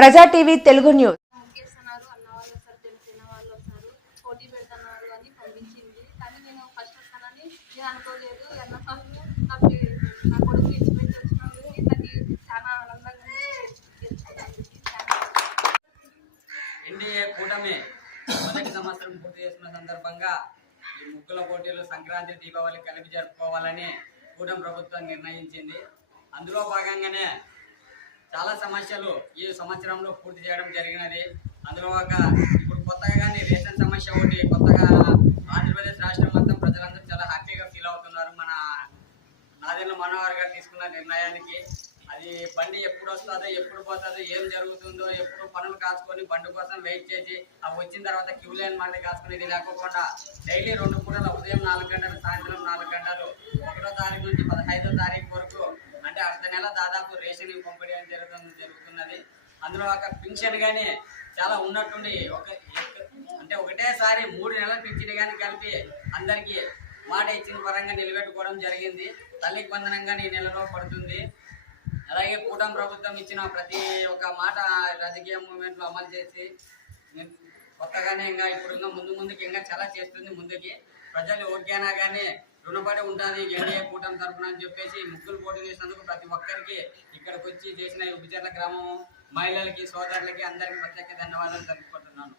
ప్రజా TV Telugu news. NDA కూటమి మొదటి సంవత్సరం పూర్తి చేసుకున్న సందర్భంగా ఈ ముగ్గుల పోటీలు సంక్రాంతి దీపావళి కలిపి జరుపుకోవాలని కూటమి ప్రభుత్వం నిర్ణయించింది. అందులో భాగంగానే చాలా సమస్యలు ఈ సంవత్సరంలో పూర్తి చేయడం జరిగినది. అందులో ఒక ఇప్పుడు కొత్తగా కానీ రేషన్ సమస్య ఒకటి కొత్తగా ఆంధ్రప్రదేశ్ రాష్ట్రం మొత్తం ప్రజలందరూ చాలా హ్యాపీగా ఫీల్ అవుతున్నారు. మన నాదిన మనోహర్ గారు తీసుకున్న నిర్ణయానికి. అది బండి ఎప్పుడు వస్తుందో ఎప్పుడు పోతుందో ఏం జరుగుతుందో ఎప్పుడు పనులు కాచుకొని బండి కోసం వెయిట్ చేసి అవి వచ్చిన తర్వాత క్యూ లైన్ మళ్ళీ కాచుకుని ఇది లేకోకుండా డైలీ రెండు పూటల ఉదయం నాలుగు గంటలు సాయంత్రం నాలుగు గంటలు ఒకటో తారీఖు నుంచి పదహైదో తారీఖు గత నెల దాదాపు రేషన్ పంపిణీ అని జరుగుతుంది జరుగుతున్నది. అందులో ఒక పింఛన్ కానీ చాలా ఉన్నట్టుండి ఒక అంటే ఒకటేసారి మూడు నెలల పింఛన్ కానీ కలిపి అందరికీ మాట ఇచ్చిన పరంగా నిలబెట్టుకోవడం జరిగింది. తల్లికి బంధనంగా ఈ నెలలో పడుతుంది. అలాగే కూటమి ప్రభుత్వం ఇచ్చిన ప్రతి ఒక్క మాట రాజకీయ మూమెంట్లో అమలు చేసి కొత్తగానే ఇంకా ఇప్పుడు ఇంకా ముందు ముందుకి ఇంకా చాలా చేస్తుంది ముందుకి. ప్రజలు ఓకేనా కానీ రుణపడి ఉంటుంది ఎన్డీఏ కూటమి తరఫున అని చెప్పేసి ముగ్గులు పోటీ చేసినందుకు ప్రతి ఒక్కరికి ఇక్కడికి వచ్చి చేసిన ఉపచర్ల గ్రామం మహిళలకి సోదరులకి అందరికీ ప్రత్యేక ధన్యవాదాలు తెలుపుకుంటున్నాను.